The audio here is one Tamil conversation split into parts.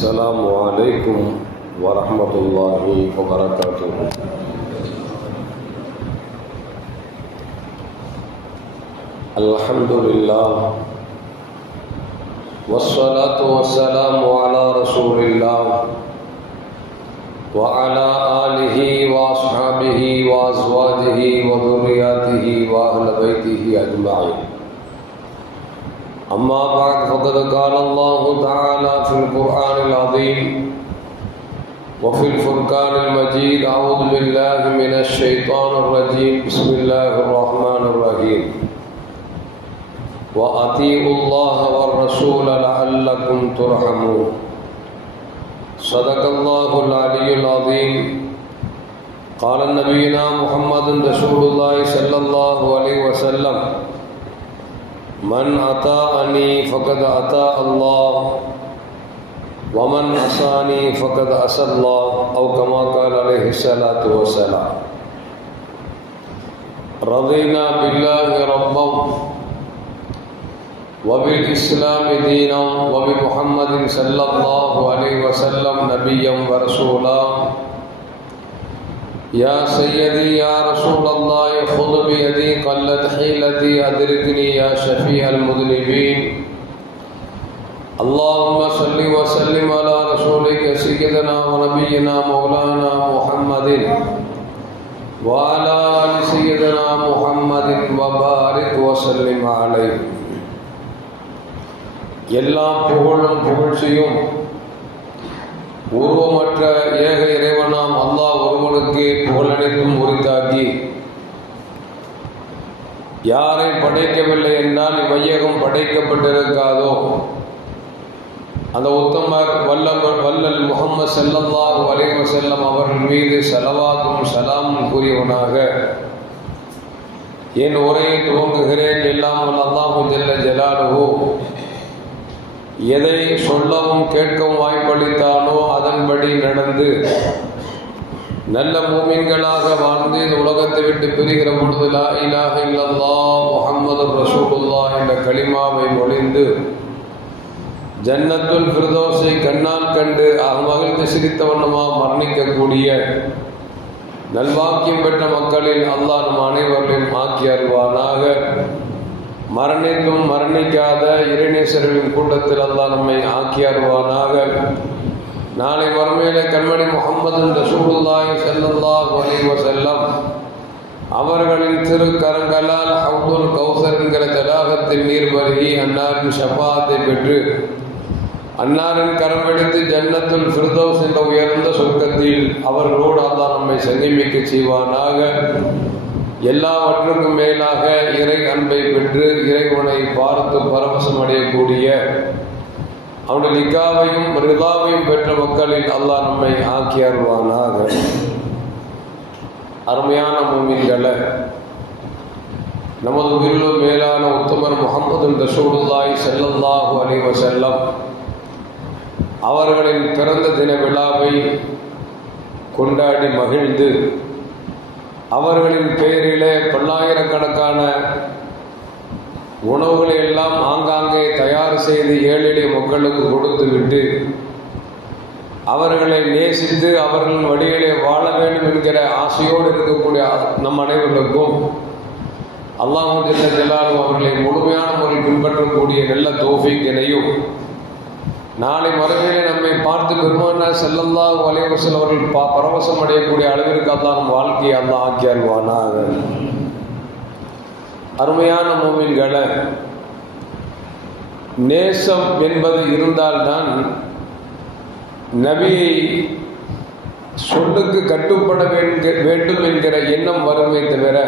السلام عليكم ورحمة الله وبركاته. الحمد لله والصلاة والسلام على رسول الله وعلى آله وأصحابه وأزواجه وذرياته وأهل بيته أجمعين. أما بعد فقد قال الله تعالى في القرآن العظيم وفي الفرقان المجيد: أعوذ بالله من الشيطان الرجيم. بسم الله الرحمن الرحيم. وأطيعوا الله والرسول لعلكم ترحمون. صدق الله العلي العظيم. قال نبينا محمد رسول الله صلى الله عليه وسلم: من أطاعني فقد أطاع الله ومن عصاني فقد عصى الله، أو كما قال عليه الصلاة والسلام. رضينا بالله ربا وبالإسلام دينا وبمحمد صلى الله عليه وسلم نبيا ورسولا. يا سيدي يا رسول الله خذ بيدي قلت حيلتي أدركني يا شفيع المذنبين. اللهم صل وسلم على رسولك سيدنا ونبينا مولانا محمد وعلى آل سيدنا محمد وبارك وسلم عليه. எல்லா புகழும் புகழ்ச்சியும் உருவமற்ற ஏக இறைவனாம் அல்லாஹ் ஒருவனுக்கு புகழனைத்தும் உரித்தாக்கி, யாரை படைக்கவில்லை என்றால் இவ்வையகம் படைக்கப்பட்டிருக்காதோ அந்த உத்தமர் வல்லல் முஹம்மது ஸல்லல்லாஹு அலைஹி வஸல்லம் அவர்கள் மீது ஸலவாத்தும் ஸலாமும் கூறியவனாக என் உரையை துவங்குகிறேன். எல்லாம் அல்லாஹு ஜல்ல ஜலாலுஹு எதை சொல்லவும் கேட்கவும் வாய்ப்பளித்தானோ அதன்படி நடந்து நல்ல மூமின்களாக வாழ்ந்து இந்த உலகத்தை விட்டு பிரிகிற பொழுது லா இலாஹ இல்லல்லாஹ் முஹம்மதுர் ரசூலுல்லாஹ் என்ற கலிமாவை மொழிந்து ஜன்னத்துல் ஃபிர்தௌஸை கண்ணால் கண்டு மகிழ்ந்து சிரித்த வண்ணமாக மரணிக்கக்கூடிய நல்வாக்கியம் பெற்ற மக்களில் அல்லாஹ் நம் அனைவரையும் ஆக்கி அருள்வானாக. மரணித்தும் மரணிக்காத இறைநேசர்களின் கூட்டத்தில் அல்லாஹ் நம்மை ஆக்கி அருள்வானாக. நாளை மறுமையிலே கண்மணி முஹம்மது ரசூலுல்லாஹி ஸல்லல்லாஹு அலைஹி வஸல்லம் அவர்களின் திருக்கரங்களால் ஹவ்துல் கௌசர் என்கிற தடாகத்தின் நீர் பருகி அன்னாரின் ஷஃபாத்தை பெற்று அன்னாரின் கரம் எடுத்து ஜன்னத்துல் ஃபிர்தௌஸ் என்ற உயர்ந்த சொர்க்கத்தில் அவர்களோடு அல்லாஹ் நம்மை சங்கமிக்க செய்வானாக. எல்லாவற்றுக்கும் மேலாக இறை அன்பை பெற்று இறைவனை பார்த்து பரவசம் அடையக்கூடிய அவனுடைய லிகாவையும் ரிதாவையும் பெற்ற மக்களில் அல்லாஹ் நம்மை ஆக்கி அருள்வானாக. அருமையான மூமின்களே, நமது உயிரிலும் மேலான உத்தமர் முஹம்மது ரசூலுல்லாஹி ஸல்லல்லாஹு அலைஹி வஸல்லம் அவர்களின் பிறந்த தின விழாவை கொண்டாடி மகிழ்ந்து அவர்களின் பெயரிலே பல்லாயிரக்கணக்கான உணவுகளை எல்லாம் ஆங்காங்கே தயார் செய்து ஏழை எளிய மக்களுக்கு கொடுத்துவிட்டு அவர்களை நேசித்து அவர்களின் வழியிலே வாழ வேண்டும் என்கிற ஆசையோடு இருக்கக்கூடிய நம் அனைவர்களுக்கும் அல்லாஹ் ஜல்ல ஜலாலுஹு அவர்களை முழுமையான முறையில் பின்பற்றக்கூடிய நல்ல தௌஃபீக்கினையும், நாளை மறுமையிலே நம்மை பார்த்து பெருமானார் ஸல்லல்லாஹு அலைஹி வஸல்லம் அவர்கள் பரவசம் அடையக்கூடிய அளவிற்கு அல்லாஹ் நம் வாழ்க்கையை அல்லாஹ் ஆக்கி அருள்வானாக. அருமையான மூமின்களே, நேசம் என்பது இருந்தால்தான் நபியை சொல்லுக்கு கட்டுப்பட வேண்டும் என்கிற எண்ணம் வருமே தவிர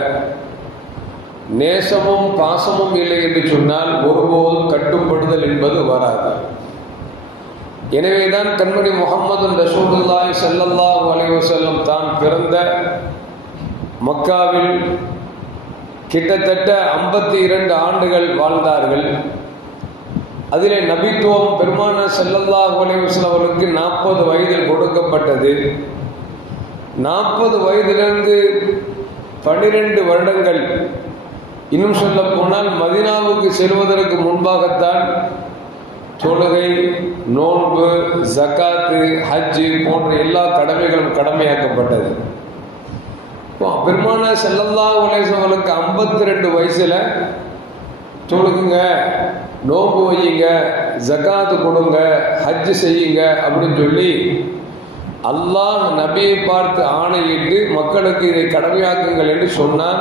நேசமும் பாசமும் இல்லை என்று சொன்னால் ஒருபோதும் கட்டுப்படுதல் என்பது வராது. எனவேதான் கண்மணி முஹம்மது ரசூலுல்லாஹி ஸல்லல்லாஹு அலைஹி வஸல்லம் தான் பிறந்த மக்காவில் கிட்டத்தட்ட 52 ஆண்டுகள் வாழ்ந்தார்கள். அதிலே நபித்துவம் பெருமானார் ஸல்லல்லாஹு அலைஹி வஸல்லம் அவர்களுக்கு 40 வயதில் கொடுக்கப்பட்டது. 40 வயதிலிருந்து 12 வருடங்கள், இன்னும் சொல்ல போனால் மதீனாவுக்கு செல்வதற்கு முன்பாகத்தான் தொழுகை, நோன்பு, ஜகாத்து, ஹஜ்ஜு போன்ற எல்லா கடமைகளும் கடமையாக்கப்பட்டது. பெருமானார் ஸல்லல்லாஹு அலைஹி வஸல்லம் 52 வயசுல தொழுகுங்க, நோன்பு வையுங்க, ஜகாத்து கொடுங்க, ஹஜ்ஜு செய்யுங்க அப்படின்னு சொல்லி அல்லாஹ் நபியை பார்த்து ஆணையிட்டு மக்களுக்கு இதை கடமையாக்குங்கள் என்று சொன்னான்.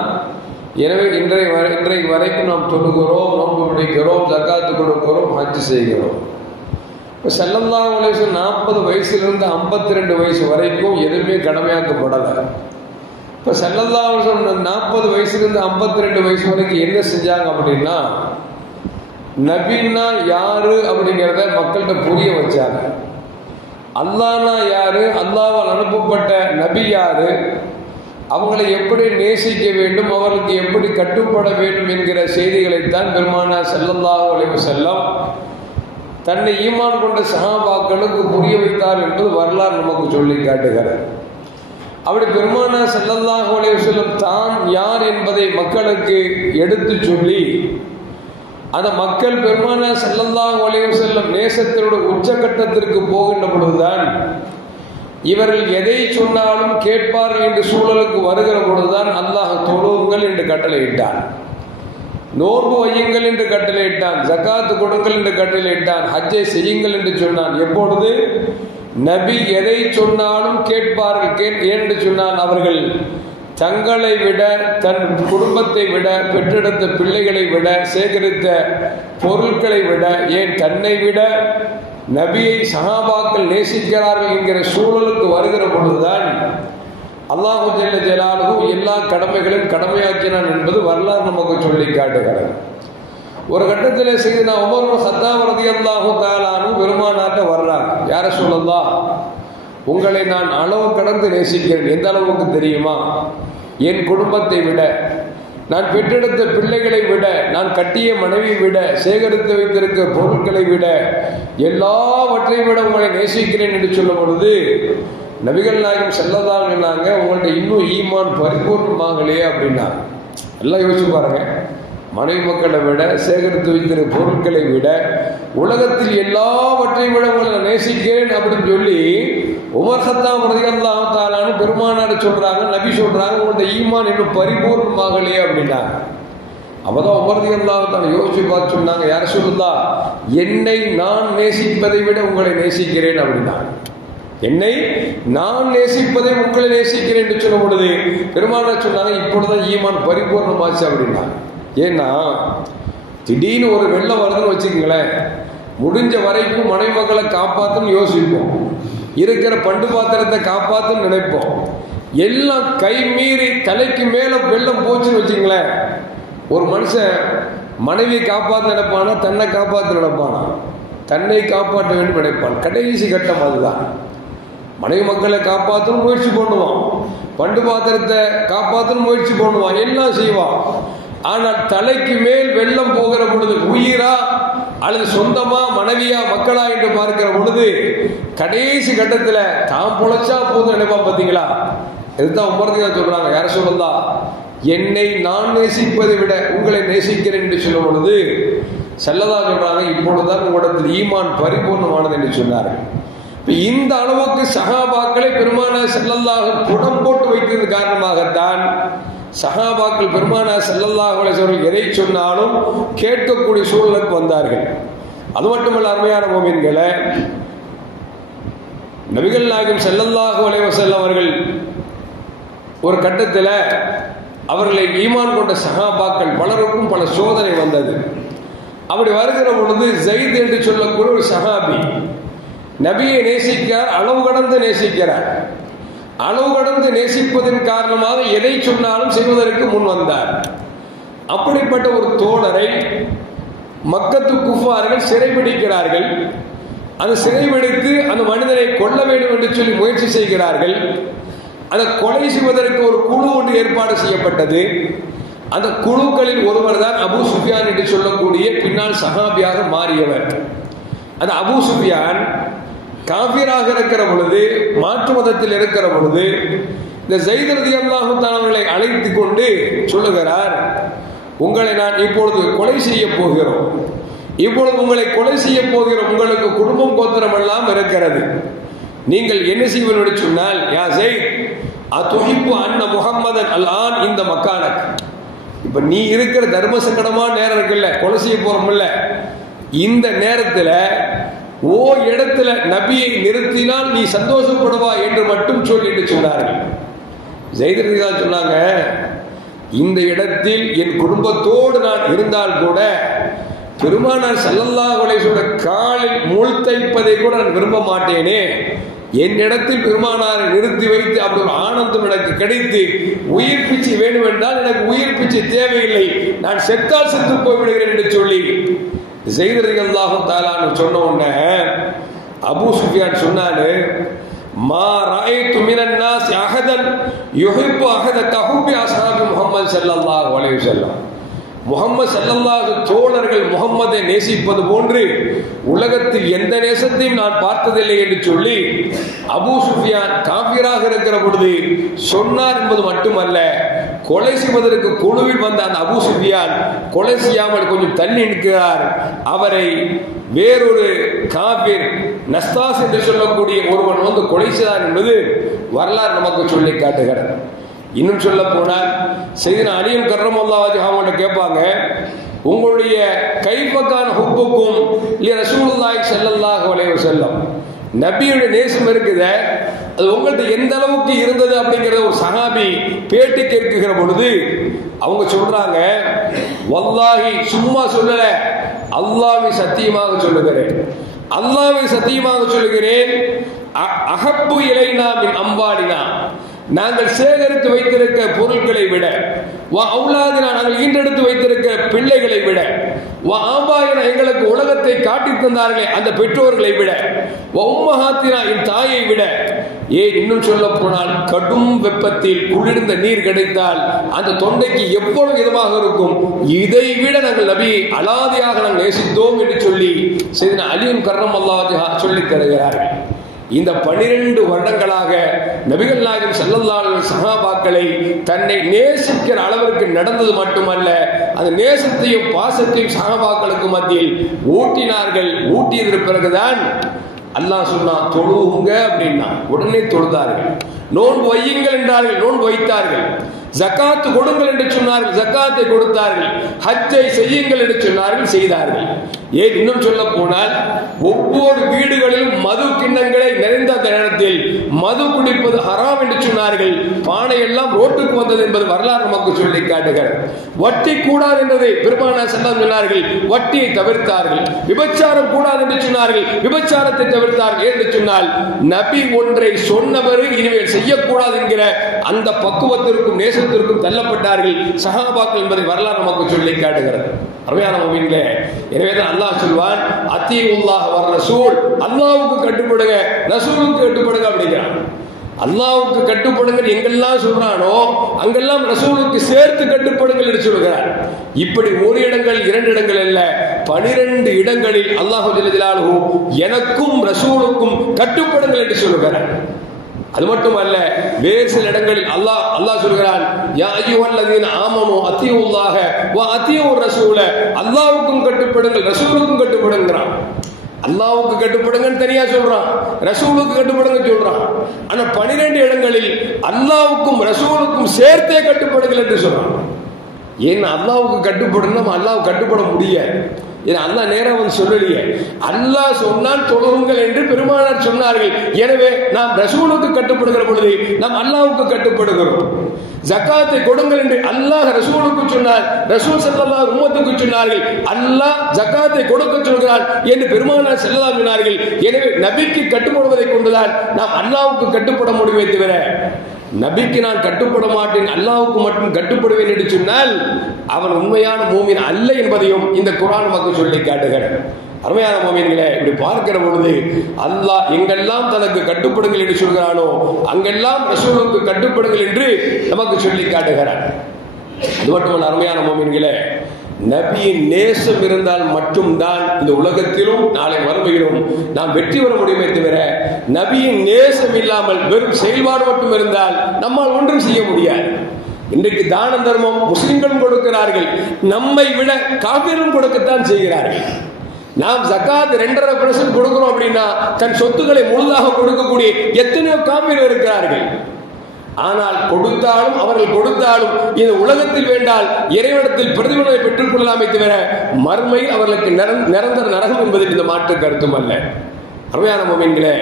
எனவே இன்றைக்கு வரைக்கும் நாம் தொழுகிறோம், நோன்பு பிடிக்கிறோம், ஜகாத்து கொடுக்கிறோம், ஹஜ்ஜு செய்கிறோம். இப்போ ஸல்லல்லாஹு அலைஹி வஸல்லம் 40 வயசுலேருந்து 52 வயசு வரைக்கும் எதுவுமே கடமையாக்கப்படலை. இப்போ ஸல்லல்லாஹு அலைஹி வஸல்லம் 40 வயசுலேருந்து 52 வயசு வரைக்கும் என்ன செஞ்சாங்க அப்படின்னா, நபின்னா யாரு அப்படிங்கிறத மக்கள்கிட்ட புரிய வச்சாங்க. அல்லாஹ்னா யாரு, அல்லாஹ்வால் அனுப்பப்பட்ட நபி யாரு, அவங்களை எப்படி நேசிக்க வேண்டும், அவர்களுக்கு எப்படி கட்டுப்பட வேண்டும் என்கிற செய்திகளைத்தான் பெருமானார் ஸல்லல்லாஹு அலைஹி வஸல்லம் தன்னை ஈமான் கொண்ட சஹாபாக்களுக்கு புரிய வைத்தார் என்பது வரலாறு நமக்கு சொல்லி காட்டுகிறது. அப்படி பெருமானார் ஸல்லல்லாஹு அலைஹி வஸல்லம் தான் யார் என்பதை மக்களுக்கு எடுத்து சொல்லி அந்த மக்கள் பெருமானார் ஸல்லல்லாஹு அலைஹி வஸல்லம் நேசத்தினுடைய உச்சகட்டத்திற்கு போகின்ற பொழுதுதான், இவர்கள் எதை சொன்னாலும் கேட்பார்கள் என்ற சூழலுக்கு வருகிற பொழுதுதான் அல்லாஹ் தொழுவுங்கள் என்று கட்டளையிட்டான், நோன்பு வையுங்கள் என்று கட்டளையிட்டான், ஜகாத்து கொடுங்கள் என்று கட்டளையிட்டான், ஹஜ்ஜை செய்யுங்கள் என்று சொன்னான். எப்பொழுது நபி எதை சொன்னாலும் கேட்பார்கள். என்று சொன்னால் அவர்கள் தங்களை விட, தன் குடும்பத்தை விட, பெற்றெடுத்த பிள்ளைகளை விட, சேகரித்த பொருட்களை விட, ஏன் தன்னை விட நபியை சஹாபாக்கள் நேசிக்கிறார்கள் என்கிற சூழலுக்கு வருகிற பொழுதுதான் அல்லாஹு ஜல்ல ஜலாலுஹு எல்லா கடமைகளையும் கடமையாக்கினான் என்பது வரலாறு நமக்கு சொல்லி காட்டுகிறது. ஒரு கட்டத்தில் செய்தனா உமர் இப்னு கத்தாப் ரலியல்லாஹு தஆலா அன்ஹு பெருமானார்ட்ட வர்றாங்க. யார ஸல்லல்லாஹு, உங்களை நான் அளவு கடந்து நேசிக்கிறேன். எந்த அளவுக்கு தெரியுமா? என் குடும்பத்தை விட, நான் பெற்றெடுத்த பிள்ளைகளை விட, நான் கட்டிய மனைவி விட, சேகரித்து வைத்திருக்க பொருட்களை விட, எல்லாவற்றையும் விட உங்களை நேசிக்கிறேன் என்று சொல்லும் பொழுது நபிகள் நாயகம் ஸல்லல்லாஹு அலைஹி வஸல்லம் உங்கள்ட்ட இன்னும் ஈமான் பரிபூர்ணமாகலையே அப்படின்னாங்க. எல்லாம் யோசிச்சு பாருங்க, மனைவி மக்களை விட, சேகரித்து வைத்திருக்க பொருட்களை விட, உலகத்தில் எல்லாவற்றையும் விட உங்களை நேசிக்கிறேன் அப்படின்னு சொல்லி உமர் கத்தாப் ரலியல்லாஹு தஆலா அன்ஹு பெருமானார் சொல்றாங்க, நபி சொல்றாங்க, உங்களுடைய ஈமான் இன்னும் பரிபூர்ணமாகலையே அப்படின்னாங்க. அப்பதான் உமர் ரலியல்லாஹு தஆலா யோசிச்சு பார்த்து சொன்னாங்க, யா ரசூலுல்லாஹ், என்னை நான் நேசிப்பதை விட உங்களை நேசிக்கிறேன் அப்படின்னாங்க. என்னை நான் நேசிப்பதை உங்களை நேசிக்கிறேன் என்று சொல்லும் பொழுது பெருமானார் சொன்னாங்க, இப்பொழுதுதான் ஈமான் பரிபூர்ணமாச்சு அப்படின்னாங்க. ஏன்னா திடீர்னு ஒரு வெள்ளம் வருதுன்னு வச்சுக்கோங்களேன், முடிஞ்ச வரைக்கும் மனைவி மக்களை காப்பாற்றுன்னு யோசிப்போம், இருக்கிற பண்டு பாத்திரத்தை காப்பாற்றுன்னு நினைப்போம். எல்லாம் கை மீறி தலைக்கு மேல வெள்ளம் போச்சுன்னு வச்சுங்களேன், ஒரு மனுஷன் மனைவியை காப்பாற்ற நினைப்பானா, தன்னை காப்பாற்ற நினைப்பானா? தன்னை காப்பாற்ற வேண்டும் நினைப்பான். கடைசி கட்டம் அதுதான். மனைவி மக்களை காப்பாற்றணும் முயற்சி பண்ணுவான், பண்டு பாத்திரத்தை காப்பாற்றணும் முயற்சி பண்ணுவான், எல்லாம் செய்வான். ஆனால் தலைக்கு மேல் வெள்ளம் போகிற பொழுது, உயிரா அல்லது சொந்தமா, மனைவியா, மக்களா என்று பார்க்கிற பொழுது கடைசி கட்டத்தில் தான் பொழைச்சா போதும் நினைப்பான். பார்த்தீங்களா? இதுதான் உமர் சொல்றாங்க, யார சொல்லலாம், என்னை நான் நேசிப்பதை விட உங்களை நேசிக்கிறேன் என்று சொல்லும் பொழுது ஸல்லல்லாஹு சொல்றாங்க, இப்பொழுதுதான் உங்களிடத்தில் ஈமான் பரிபூர்ணமானது என்று சொன்னார்கள். இந்த அளவுக்கு சஹாபாக்களை பெருமானார் ஸல்லல்லாஹு புடம் போட்டு வைத்தது காரணமாகத்தான் சஹாபாக்கள் பெருமானார் ஸல்லல்லாஹு அலைஹி வஸல்லம் எதை சொன்னாலும் கேட்கக்கூடிய சூழலுக்கு வந்தார்கள். அது மட்டுமல்ல, அருமையான முஃமின்களே, நபிகள் நாயகம் ஸல்லல்லாஹு அலைஹி வஸல்லம் அவர்கள் ஒரு கட்டத்தில் அவர்களை ஈமான் கொண்ட சஹாபாக்கள் பலருக்கும் பல சோதனை வந்தது. அப்படி வருகிற பொழுது ஸைத் என்று சொல்லக்கூடிய ஒரு சஹாபி நபியை நேசிக்கிறார், அளவு கடந்து நேசிக்கிறார். அளவு கடந்து நேசிப்பதன் காரணமாக எதை சொன்னாலும் செய்வதற்கு முன் வந்தார். அப்படிப்பட்ட ஒரு தோழரை மக்கத்து குஃபார்கள் சிறைபிடிக்கிறார்கள். அந்த சிறைபிடித்து அந்த மனிதனை கொல்ல வேண்டும் என்று சொல்லி முயற்சி செய்கிறார்கள். அதை கொலை செய்வதற்கு ஒரு குழு ஒன்று ஏற்பாடு செய்யப்பட்டது. அந்த குழுக்களில் ஒருவர் தான் அபூ சுஃபியான் என்று சொல்லக்கூடிய பின்னால் சஹாபியாக மாறியவர். அந்த அபூ சுஃபியான் காஃபிராக இருக்கிற பொழுது, மாற்று மதத்தில் இருக்கிற பொழுது, இந்த ஸைத் ரலியல்லாஹு தஆலா அவர்களை அழைத்து கொண்டு சொல்லுகிறார், உங்களை நான் இப்பொழுது கொலை செய்ய போகிறோம். இப்பொழுது உங்களை கொலை செய்ய போகிற உங்களுக்கு குடும்பம் கோத்திரம் எல்லாம் இருக்கிறது. நீங்கள் என்ன செய்வீர்கள் என்று சொன்னால், யா ஸைத் அதுஹிப்பு அன்ன முஹம்மதன் அல்ஆன் இந்த மக்கானக். இப்ப நீ இருக்கிற தர்ம சங்கடமான நேரம் இருக்குல்ல, கொலை செய்ய போறோம்ல, இந்த நேரத்தில் ஓ இடத்துல நபியை நிறுத்தினால் நீ சந்தோஷப்படுவா என்று மட்டும் சொல்லிட்டு சொன்னார்கள். ஸைத் ரலியல்லாஹு சொன்னாங்க, இந்த இடத்தில் என் குடும்பத்தோடு நான் இருந்தால் கூட பெருமானார் ஸல்லல்லாஹு அலைஹி வஸல்லம் காலில் முள் தைப்பதை கூட நான் விரும்ப மாட்டேனே. என்னிடத்தில் பெருமானாரை நிறுத்தி வைத்து அப்படி ஒரு ஆனந்தம் எனக்கு கிடைத்து உயிர் பிச்சை வேண்டும் என்றால் எனக்கு உயிர் பிச்சை தேவையில்லை, நான் செத்தால் செத்து போய்விடுகிறேன் என்று சொல்லி ஸைத் ரலியல்லாஹு தஆலா சொன்ன உடனே அபூ சுஃபியான் சொன்னாரு, மா ரஅய்து மினன் நாஸ் அஹதன் யுஹிப்பு அஹத கஹுபி அஸ்ஹாபி முஹம்மது ஸல்லல்லாஹு அலைஹி வஸல்லம். முஹம்மது ஸல்லல்லாஹு தோழர்கள் முஹம்மதை நேசிப்பது போன்று உலகத்தில் எந்த நேசத்தையும் நான் பார்த்ததில்லை என்று சொல்லி அபூ சுஃபியான் காபிராக இருக்கிற பொழுது சொன்னார் என்பது மட்டுமல்ல, கொலை செய்வதற்கு குழுவில் வந்த அந்த அபூ சுஃபியான் கொலை செய்யாமல் கொஞ்சம் தள்ளி நிற்கிறார். அவரை வேறொரு காபிர் நஸ்தாஸ் என்று சொல்லக்கூடிய ஒருவன் வந்து கொலை செய்தார் என்பது வரலாறு நமக்கு சொல்லி காட்டுகிறது. இன்னும் சொல்ல போனால் சையதுனா அலியும் கர்ரமல்லாஹு வஜ்ஹு அவங்கள்ட்ட கேட்பாங்க, உங்களுடைய கைஃபகான ஹுப்புக்கும் லி ரசூலுல்லாஹி ஸல்லல்லாஹு அலைஹி வஸல்லம், நபியுடைய நேசம் இருக்குதே அது உங்கள்ட்ட எந்த அளவுக்கு இருந்தது அப்படிங்கிறத ஒரு சஹாபி பேட்டி கேட்கிற பொழுது அவங்க சொல்றாங்க, வல்லாஹி சும்மா சொல்லல, அல்லாஹ்வை சத்தியமாக சொல்லுகிறேன், அல்லாஹ்வை சத்தியமாக சொல்லுகிறேன், அஹப்பு இலைனா மின் அம்பாலினா, நாங்கள் சேகரித்து வைத்திருக்க பொருட்களை விட, அவுலாதினா நாங்கள் ஈண்டெடுத்து வைத்திருக்க பிள்ளைகளை விட, ஆபாயினா எங்களுக்கு உலகத்தை காட்டி தந்தார்களே அந்த பெற்றோர்களை விட, உம்மஹாத்தினா என் தாயை விட, ஏன் இன்னும் சொல்ல போனால் கடும் வெப்பத்தில் குளிர்ந்த நீர் கிடைத்தால் அந்த தொண்டைக்கு எவ்வளவு இதமாக இருக்கும், இதை விட நாங்கள் நபியை அலாதியாக நாங்கள் நேசித்தோம் என்று சொல்லி சையதுனா அலியும் கர்ரமல்லாஹு வஜ்ஹு சொல்லி தருகிறார்கள். இந்த 12 வருடங்களாக நபிகள் நாயகம் ஸல்லல்லாஹு அலைஹி வஸல்லம் சஹாபாக்களை தன்னை நேசிக்கிற அளவிற்கு நடந்தது மட்டுமல்ல, அந்த நேசத்தையும் பாசத்தையும் சஹாபாக்களுக்கு மத்தியில் ஊட்டினார்கள். ஊட்டியதற்கு பிறகுதான் அல்லாஹ் சொன்னான், தொழுவுங்க அப்படின்னா உடனே தொழுதார்கள். நோன்பு வையுங்கள் என்றார்கள், நோன்பு வைத்தார்கள். ஜகாத்து கொடுங்கள் என்று சொன்னார்கள், ஜகாத்தை கொடுத்தார்கள். ஹஜ்ஜை செய்யுங்கள் என்று சொன்னார்கள், செய்தார்கள். ஏன் இன்னும் சொல்ல போனால் ஒவ்வொரு வீடுகளிலும் மது கிண்ணங்களை நிறைந்த நேரத்தில் மது குடிப்பது ஹராம் என்று சொன்னார்கள். பானை எல்லாம் ரோட்டுக்கு வந்தது என்பது வரலாறு நமக்கு சொல்லி காட்டுகிறது. வட்டி கூடாது என்பதை பெருமானார் ஸல்லல்லாஹு சொன்னார்கள், வட்டியை தவிர்த்தார்கள். விபச்சாரம் கூடாது என்று சொன்னார்கள், விபச்சாரத்தை தவிர்த்தார்கள். என்று சொன்னால் நபி ஒன்றை சொன்னவர் இனிமேல் செய்யக்கூடாது என்கிற அந்த பக்குவத்திற்கும் நேசத்திற்கும் தள்ளப்பட்டார்கள் சஹாபாக்கள் என்பதை வரலாறு நமக்கு சொல்லி காட்டுகிறது. அருமையான முஃமின்களே, எனவேதான் அல்லாஹ் சொல்வான், அத்தீஉல்லாஹ் வ ரசூல், அல்லாஹ்வுக்கு கட்டுப்படுங்க, ரசூலுக்கு கட்டுப்படுங்க அப்படிங்கிறான். அல்லாஹ்வுக்கு கட்டுப்படுங்க எங்கெல்லாம் சொல்றானோ அங்கெல்லாம் ரசூலுக்கு சேர்த்து கட்டுப்படுங்கள் என்று சொல்கிறார். இப்படி ஒரு இடங்கள் 2 இடங்கள் அல்ல, 12 இடங்களில் அல்லாஹ் ஜல்ல ஜலாலுஹு எனக்கும் ரசூலுக்கும் கட்டுப்படுங்கள் என்று சொல்கிறார். அது மட்டுமல்ல, வேறு சில இடங்களில் அல்லாஹ் சொல்கிறான், யா அய்யுஹல்லதீன ஆமனு அத்தீஉல்லாஹ வ அத்தீஉர் ரசூல, அல்லாஹ்வுக்கும் கட்டுப்படுங்கள் ரசூலுக்கும் கட்டுப்படுங்கறான். அல்லாஹ்வுக்கு கட்டுப்படுங்கன்னு தனியா சொல்றான், ரசூலுக்கு கட்டுப்படுங்க சொல்றான். ஆனா 12 இடங்களில் அல்லாஹ்வுக்கும் ரசூலுக்கும் சேர்த்தே கட்டுப்படுங்கள் என்று சொல்றான். ஏன் அல்லாஹ்வுக்கு கட்டுப்படணும், நம்ம அல்லாஹ்வுக்கு கட்டுப்பட முடியாது. அல்லாஹ் நேரா வந்து சொல்லலையே, அல்லாஹ் சொன்னால் தொழுவுங்கள் என்று பெருமானார் சொன்னார்கள். எனவே நாம் ரசூலுக்கு கட்டுப்படுகிற பொழுது நாம் அல்லாஹ்வுக்கு கட்டுப்படுகிறோம். ஜகாத்தை கொடுங்கள் என்று அல்லாஹ் ரசூலுக்கு சொன்னார், ரசூல் ஸல்லல்லாஹு உம்மத்துக்கு சொன்னார்கள். அல்லாஹ் ஜகாத்தை கொடுக்க சொல்கிறார் என்று பெருமானார் ஸல்லல்லாஹு சொன்னார்கள். எனவே நபிக்கு கட்டுப்படுவதை கொண்டுதான் நாம் அல்லாஹ்வுக்கு கட்டுப்பட முடியுமே தவிர நபிக்கு நான் கட்டுப்பட மாட்டேன், அல்லாஹ்வுக்கு மட்டும் கட்டுப்படுவேன் என்று சொன்னால் அவன் உண்மையான மூமின் அல்ல என்பதையும் இந்த குர்ஆன் நமக்கு சொல்லி காட்டுகிறது. அருமையான மூமின்களே, இப்படி பார்க்கிற பொழுது அல்லாஹ் எங்கெல்லாம் தனக்கு கட்டுப்படுங்கள் என்று சொல்கிறானோ அங்கெல்லாம் ரசூலுக்கு கட்டுப்படுங்கள் என்று நமக்கு சொல்லி காட்டுகிறார். அது மட்டுமல்ல அருமையான மூமின்களே, நபியின் நேசம் இருந்தால் மட்டும்தான் இந்த உலகத்திலும் நாளை மறுமையிலும் நாம் வெற்றி பெற முடியுமே தவிர நபியின் நேசம் இல்லாமல் வெறும் செயல்பாடு மட்டும் இருந்தால் நம்மால் ஒன்றும் செய்ய முடியாது. இன்றைக்கு தான தர்மம் முஸ்லிம்களும் கொடுக்கிறார்கள், நம்மை விட காபிரும் கொடுக்கத்தான் செய்கிறார்கள். நாம் ஜகாத் 2.5% கொடுக்கிறோம் அப்படின்னா தன் சொத்துக்களை முழுதாக கொடுக்கக்கூடிய எத்தனையோ காப்பீர்கள் இருக்கிறார்கள். ஆனால் அவர்கள் கொடுத்தாலும் இந்த உலகத்தில் வேண்டால் இறைவனத்தில் பிரதிபலனை பெற்றுக் கொள்ளலாமே தவிர மறுமையில் அவர்களுக்கு நிரந்தர நரகம் என்பதில் இந்த மாற்று கருத்தும் அல்ல. அருமையான முஃமின்களே,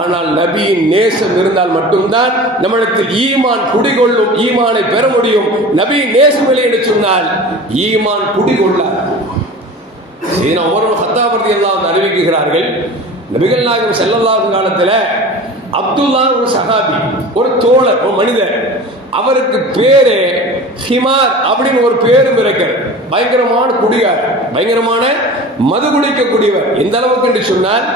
ஆனால் நபியின் நேசம் இருந்தால் மட்டும்தான் நம்மிடத்தில் ஈமான் குடிகொள்ளும், ஈமானை பெற முடியும். நபியின் நேசம் இல்லை என்று சொன்னால் ஈமான் குடிகொள்ளார். அறிவிக்கிறார்கள், நபிகள் நாயகம் ஸல்லல்லாஹு அலைஹி காலத்தில் அப்துல்லா ஒரு சஹாபி, ஒரு தோழர், ஒரு மனிதர், அவருக்கு பேரு ஹிமார் அப்படின்னு ஒரு பேரும் இருக்கிறது. பயங்கரமான குடியார், பயங்கரமான மது குடிக்கக்கூடியவர். எந்த அளவுக்கு என்று சொன்னால்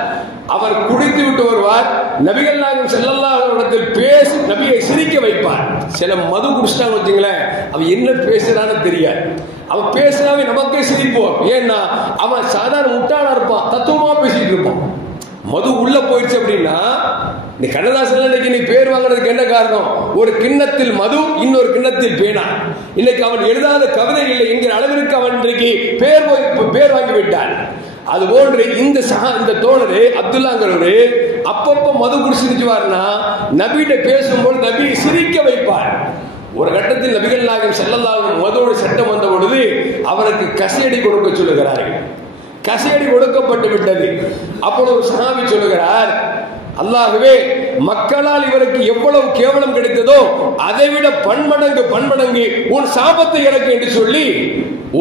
அவர் குடித்து விட்டு வருவார், நபிகள் நாயகம் ஸல்லல்லாஹு அலைஹி வஸல்லம் பேசி நபியை சிரிக்க வைப்பார். சில மது குடிச்சிட்டாங்க வச்சுங்களேன், அவன் என்ன பேசுறான்னு தெரியாது. அவன் பேசினாவே நமக்கே சிரிப்போம். ஏன்னா அவன் சாதாரண முட்டாளா இருப்பான், தத்துவமா பேசிட்டு இருப்பான். மது உள்ள போயிடுச்சு அப்படின்னா, நீ கண்ணதாசன் இன்னைக்கு நீ பேர் வாங்குறதுக்கு என்ன காரணம்? ஒரு கிண்ணத்தில் மது, இன்னொரு கிண்ணத்தில் பேனா. இன்னைக்கு அவன் எழுதாத கவிதை இல்லை என்கிற அளவிற்கு அவன் இன்றைக்கு பேர் வாங்கி விட்டான். அதுபோன்று இந்த தோழரு அப்துல்லாங்கிறவரு அப்பப்ப மது குடிச்சிருச்சுவார்னா நபிகிட்ட பேசும்போது நபியை சிரிக்க வைப்பார். ஒரு கட்டத்தில் நபிகள் நாயகம் ஸல்லல்லாஹு அலைஹி வஸல்லம் மதுவோட சட்டம் வந்த பொழுது அவருக்கு கசையடி கொடுக்க சொல்லுகிறார்கள். கசையடி கொடுக்கப்பட்டு விட்டது. அப்பொழுது ஒரு சஹாபி சொல்லுகிறார், அல்லாஹ்வே, மக்களால் இவருக்கு எவ்வளவு கேவலம் கிடைத்ததோ அதைவிட பன்மடங்கு உன் சாபத்தை இறக்கு என்று சொல்லி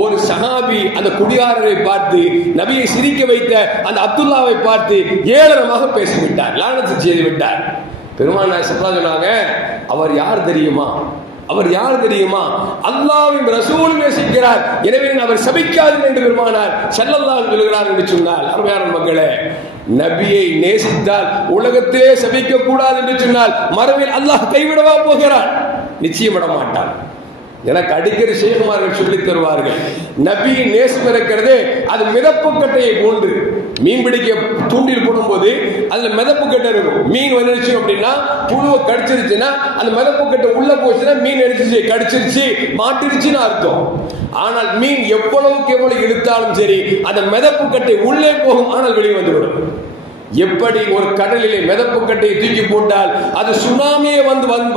ஒரு சஹாபி அந்த குடியாரரை பார்த்து நபியை சிரிக்க வைத்த அந்த அப்துல்லாவை பார்த்து ஏளனமாக பேசிவிட்டார், லானத்து செய்து விட்டார். பெருமாள் ஸல்லல்லாஹு அலைஹி சொன்னாங்க, அவர் யார் தெரியுமா? அல்லாஹ்வின் ரசூல் நேசிக்கிறார், எனவே அவர் சபிக்காதீர்கள் என்று பெருமானார் ஸல்லல்லாஹு அலைஹி சொல்கிறார் என்று சொன்னால், அருமையான மக்களே, நபியை நேசித்தால் உலகத்திலே சபிக்க கூடாது என்று சொன்னால் மறுமையில் அல்லாஹ் கைவிடவா போகிறான்? நிச்சயம் விட மாட்டான். எனக்கு அடிக்கடி ஷேகுமார்கள் சொல்லித் தருவார்கள், நபியின் நேசம் இருக்கிறது அது மிதப்பு கட்டையை போன்று. மீன் பிடிக்க தூண்டில் போடும்போது அதுல மிதப்பு கட்டை இருக்கும். மீன் வந்துருச்சு அப்படின்னா, புழுவை கடிச்சிருச்சுன்னா அந்த மிதப்பு கட்டை உள்ள போச்சுன்னா மீன் அடிச்சிருச்சு, கடிச்சிருச்சு, மாட்டிருச்சுன்னு அர்த்தம். ஆனால் மீன் எவ்வளவுக்கு எவ்வளவு இழுத்தாலும் சரி அந்த மிதப்பு கட்டை உள்ளே போகும், ஆனால் வெளியே வந்துவிடும். எப்படி ஒரு கடலிலே மிதப்பு கட்டையை தூக்கி போட்டால் அது சுனாமியே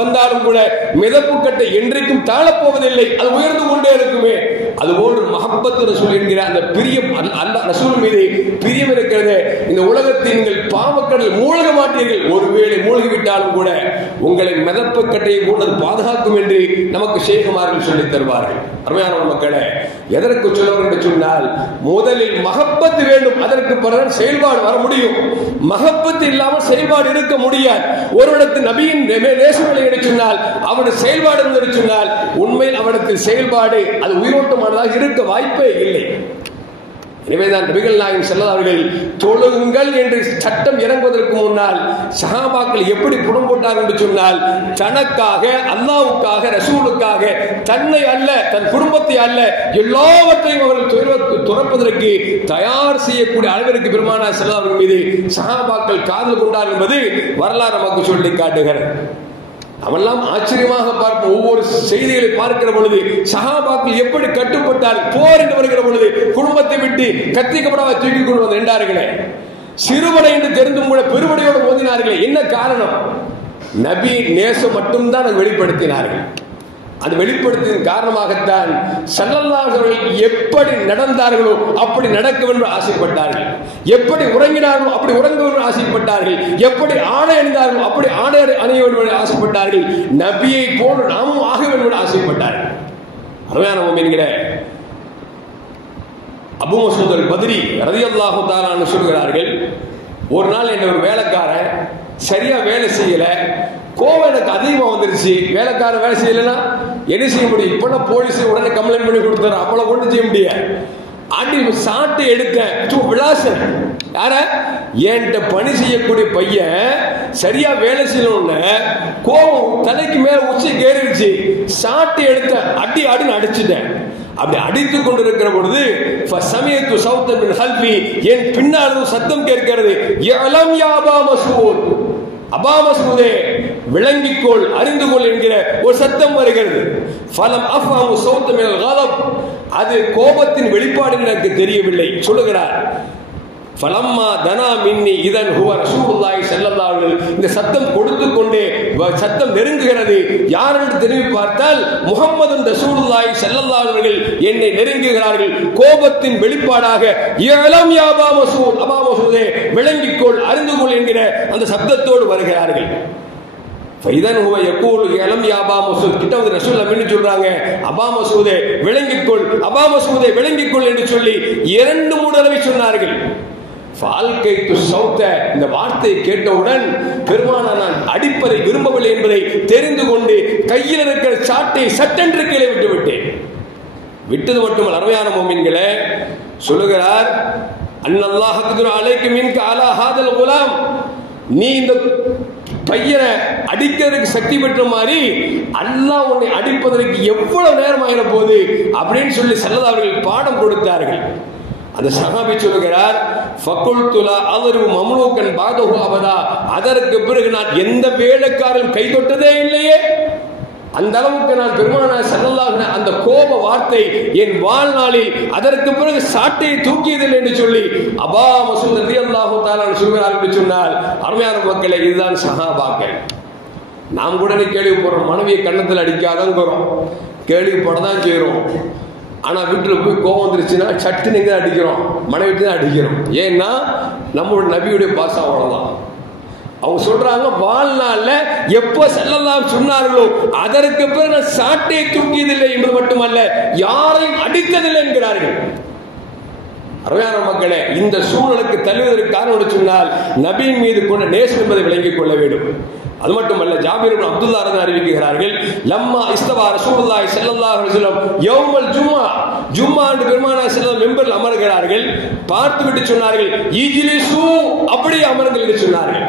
வந்தாலும் கூட மிதப்பு கட்டை என்றைக்கும் தாழப்போவதில்லை, அது உயர்ந்து கொண்டே இருக்குமே. அதுபோன்று மஹப்பத் ரசூல் என்கிற அந்த பிரியம், அல்லாஹ் ரசூல் மீது பிரியம் இருக்கிறது. இந்த உலகத்தில் நீங்கள் பாவக்கடல் மூழ்க மாட்டீர்கள், ஒருவேளை மூழ்கிவிட்டாலும் கூட உங்களை மிதப்பு கட்டையை போன்று பாதுகாக்கும் என்று நமக்கு ஷேகுமார்கள் சொல்லித் தருவார்கள். அருமையான மக்களே, எதற்கு சொல்லுவார்கள் என்று சொன்னால், முதலில் மஹப்பத் வேண்டும், அதற்கு பிறகு செயல்பாடு வர முடியும். மஹப்பத் இல்லாமல் செயல்பாடு இருக்க முடியாது. ஒருவரிடத்தில் நபியின் நேசமில்லை என்று சொன்னால், அவருடைய செயல்பாடு என்று சொன்னால், உண்மையில் அவரிடத்தில் செயல்பாடு அது உயிரோட்டமானதாக இருக்க வாய்ப்பே இல்லை. எனவேதான் நபிகள் நாயகம் ஸல்லல்லாஹு அலைஹி வஸல்லம் தொழுங்கள் என்று சட்டம் இறங்குவதற்கு முன்னால் சஹாபாக்கள் எப்படி புடம் போட்டார்கள் என்று சொன்னால், தனக்காக, அல்லாஹ்வுக்காக, ரசூலுக்காக, தன்னை அல்ல, தன் குடும்பத்தை அல்ல, எல்லாவற்றையும் அவர்கள் துறப்பதற்கு தயார் செய்யக்கூடிய அளவிற்கு பெருமானார் ஸல்லல்லாஹு அலைஹி வஸல்லம் மீது சஹாபாக்கள் காதல் கொண்டார் என்பது வரலாறு நமக்கு சொல்லி காட்டுகிறது. அவெல்லாம் ஆச்சரியமாக பார்ப்போம். ஒவ்வொரு செய்திகளை பார்க்கிற பொழுது சஹாபாக்கள் எப்படி கட்டுப்பட்டார். போர் என்று வருகிற பொழுது குடும்பத்தை விட்டு கத்திக்கப்படாத தூக்கி கொண்டு வந்து நின்றார்களே, சிறுபடை என்று தெரிந்தும் கூட பெருபடையோடு மோதினார்களே. என்ன காரணம்? நபி நேசம் மட்டும்தான் அதை வெளிப்படுத்தினார்கள். அது வெளிப்படுத்தின் காரணமாகத்தான் ஸல்லல்லாஹு அலைஹி வஸல்லம் எப்படி நடந்தார்களோ அப்படி நடக்க வேண்டும் ஆசைப்பட்டார்கள், எப்படி உறங்கினார்களோ அப்படி உறங்க வேண்டும் ஆசைப்பட்டார்கள், எப்படி ஆடை அணிந்தார்களோ அப்படி ஆடை அணிய வேண்டும் ஆசைப்பட்டார்கள், நபியை போன்று நாமும் ஆக வேண்டும் ஆசைப்பட்டார்கள். அருமையான முஃமின்களே, அபூ மஸ்ஊத் அல்-பத்ரி ரலியல்லாஹு தஆலா அன்ஹு சொல்கிறார்கள், ஒரு நாள் என்ன ஒரு வேலைக்காரன் சரியா வேலை செய்யல, கோவம் எனக்கு அதிகமாக வந்துருச்சு. வேலைக்காரன் வேலை செய்யலைன்னா என்ன செய்ய முடியும்? இப்பெல்லாம் போலீஸ் உடனே கம்ப்ளைண்ட் பண்ணி கொடுத்துறோம், அப்பெல்லாம் ஒன்றும் செய்ய முடியாது. அடி சாட்டை எடுத்தேன், விளாசன் யார என்கிட்ட பணி செய்யக்கூடிய பையன் சரியா வேலை செய்யணும்னு கோவம் தலைக்கு மேல உச்சி கேறிடுச்சு. சாட்டை எடுத்த அடின்னு அடிச்சுட்டேன். அப்படி அடித்துக் கொண்டிருக்கிற பொழுது ஃபஸமியது ஸௌத்தன் மின் ஹல்ஃபி, என் பின்னால் சத்தம் கேட்கிறது, யஅலம் யா அபா மஸ்ஊத், அபா மஸ்ஊதே, விளங்கிக்கொள், அறிந்து கொள் என்கிற ஒரு சத்தம் வருகிறது. ஃபலம் அஃபஹு ஸௌத மினல் கலப், அது கோபத்தின் வெளிப்பாடு எனக்கு தெரியவில்லை சொல்லுகிறார். ஃபலம்மா தனா மின்னி இதன் ஹுவ ரசூலுல்லாஹி ஸல்லல்லாஹு அலைஹி வஸல்லம், இந்த சத்தம் கொடுத்து கொண்டே சத்தம் நெருங்குகிறது. யார் என்று திரும்பி பார்த்தால் முஹம்மது ரசூலுல்லாஹி ஸல்லல்லாஹு அலைஹி வஸல்லம் என்னை நெருங்குகிறார்கள். கோபத்தின் வெளிப்பாடாக இலம் யா அபா மஸ்ஊத், அபா மஸ்ஊதே விளங்கிக்கொள், அறிந்து கொள் என்கிற அந்த சத்தத்தோடு வருகிறார்கள். ஃபைதன் ஹுவ யகூலு இலம் யா அபா மஸ்ஊத், கிட்ட வந்து ரசூலுல்லாஹ் என்ன சொல்றாங்க, அபா மஸ்ஊதே விளங்கிக்கொள், அபா மஸ்ஊதே விளங்கிக்கொள் என்று சொல்லி 2-3 தடவை சொன்னார்கள். இந்த வார்த்தையை கேட்டவுடன் பெருமானார் நான் அடிப்பதை விரும்பவில்லை என்பதை தெரிந்து கொண்டு கையில் இருக்கிற சாட்டை சட்டென்று கீழே விட்டு விட்டேன். விட்டது மட்டுமல்ல, அருமையான மோமின்களே, சொல்லுகிறார், அன்னல்லாஹ் யக்திரு அலைக மின்க அலா ஹாதல் குலாம், நீ இந்த பையனை அடிக்கிறதுக்கு சக்தி பெற்ற மாதிரி அல்லாஹ் உன்னை அடிப்பதற்கு எவ்வளவு நேரம் ஆகிற போது அப்படின்னு சொல்லி ஸல்லல்லாஹு அலைஹி வஸல்லம் பாடம் கொடுத்தார்கள். அந்த சஹாபி சொல்லுகிறார், ஃபகுல்து லா அத்ரு மம்லூகன் பாதஹு அபதா, அதற்கு பிறகு நான் எந்த வேலைக்காரன் கை தொட்டதே இல்லையே, அந்த அளவுக்கு நான் பெருமானார் ஸல்லல்லாஹு அலைஹி வஸல்லம் அந்த கோப வார்த்தை என் வாழ்நாளில் அதற்கு பிறகு சாட்டையை தூக்கியதில்லை என்று சொல்லி அபா மஸ்ஊத் ரலியல்லாஹு தஆலா சொல்கிறார் என்று சொன்னால், அருமையான மக்களே, இதுதான் சஹாபாக்கள். நாம் கூட கேள்விப்படுறோம், மனைவியை கன்னத்தில் அடிக்காதங்கிறோம், கேள்விப்படதான் செய்கிறோம். ஆனால் வீட்டில் போய் கோபம் வந்துருச்சுன்னா சட்டுன்னு தான் அடிக்கிறோம், மனைவிட்டு தான் அடிக்கிறோம். ஏன்னா நம்மளோட நபியுடைய பாசம் அவ்வளோதான். அவங்க சொல்றாங்க, வாழ்நாளில் எப்போ ஸல்லல்லாஹு சொன்னார்களோ அதற்கு பிறகு சாட்டையை தூக்கியதில்லை என்பது மட்டுமல்ல, யாரையும் அடித்ததில்லை என்கிறார்கள். அருமையான மக்களே, இந்த சூழலுக்கு தள்ளுவதற்கு காரணம் சொன்னால் நபியின் மீது கொண்ட நேசம் என்பதை விளங்கிக் கொள்ள வேண்டும். அது மட்டுமல்ல, ஜாபீர் இப்னு அப்துல்லா ரலியல்லாஹு அறிவிக்கிறார்கள், லம்மா இஸ்தவா ரசூலுல்லாஹி ஸல்லல்லாஹு அலைஹி வஸல்லம் யௌமல் ஜும்ஆ, ஜும்ஆ அன்று பெருமானார் ஸல்லல்லாஹு மெம்பரில் அமர்கிறார்கள். பார்த்துவிட்டு சொன்னார்கள், இஜ்லிசு, அப்படியே அமருங்கள் என்று சொன்னார்கள்.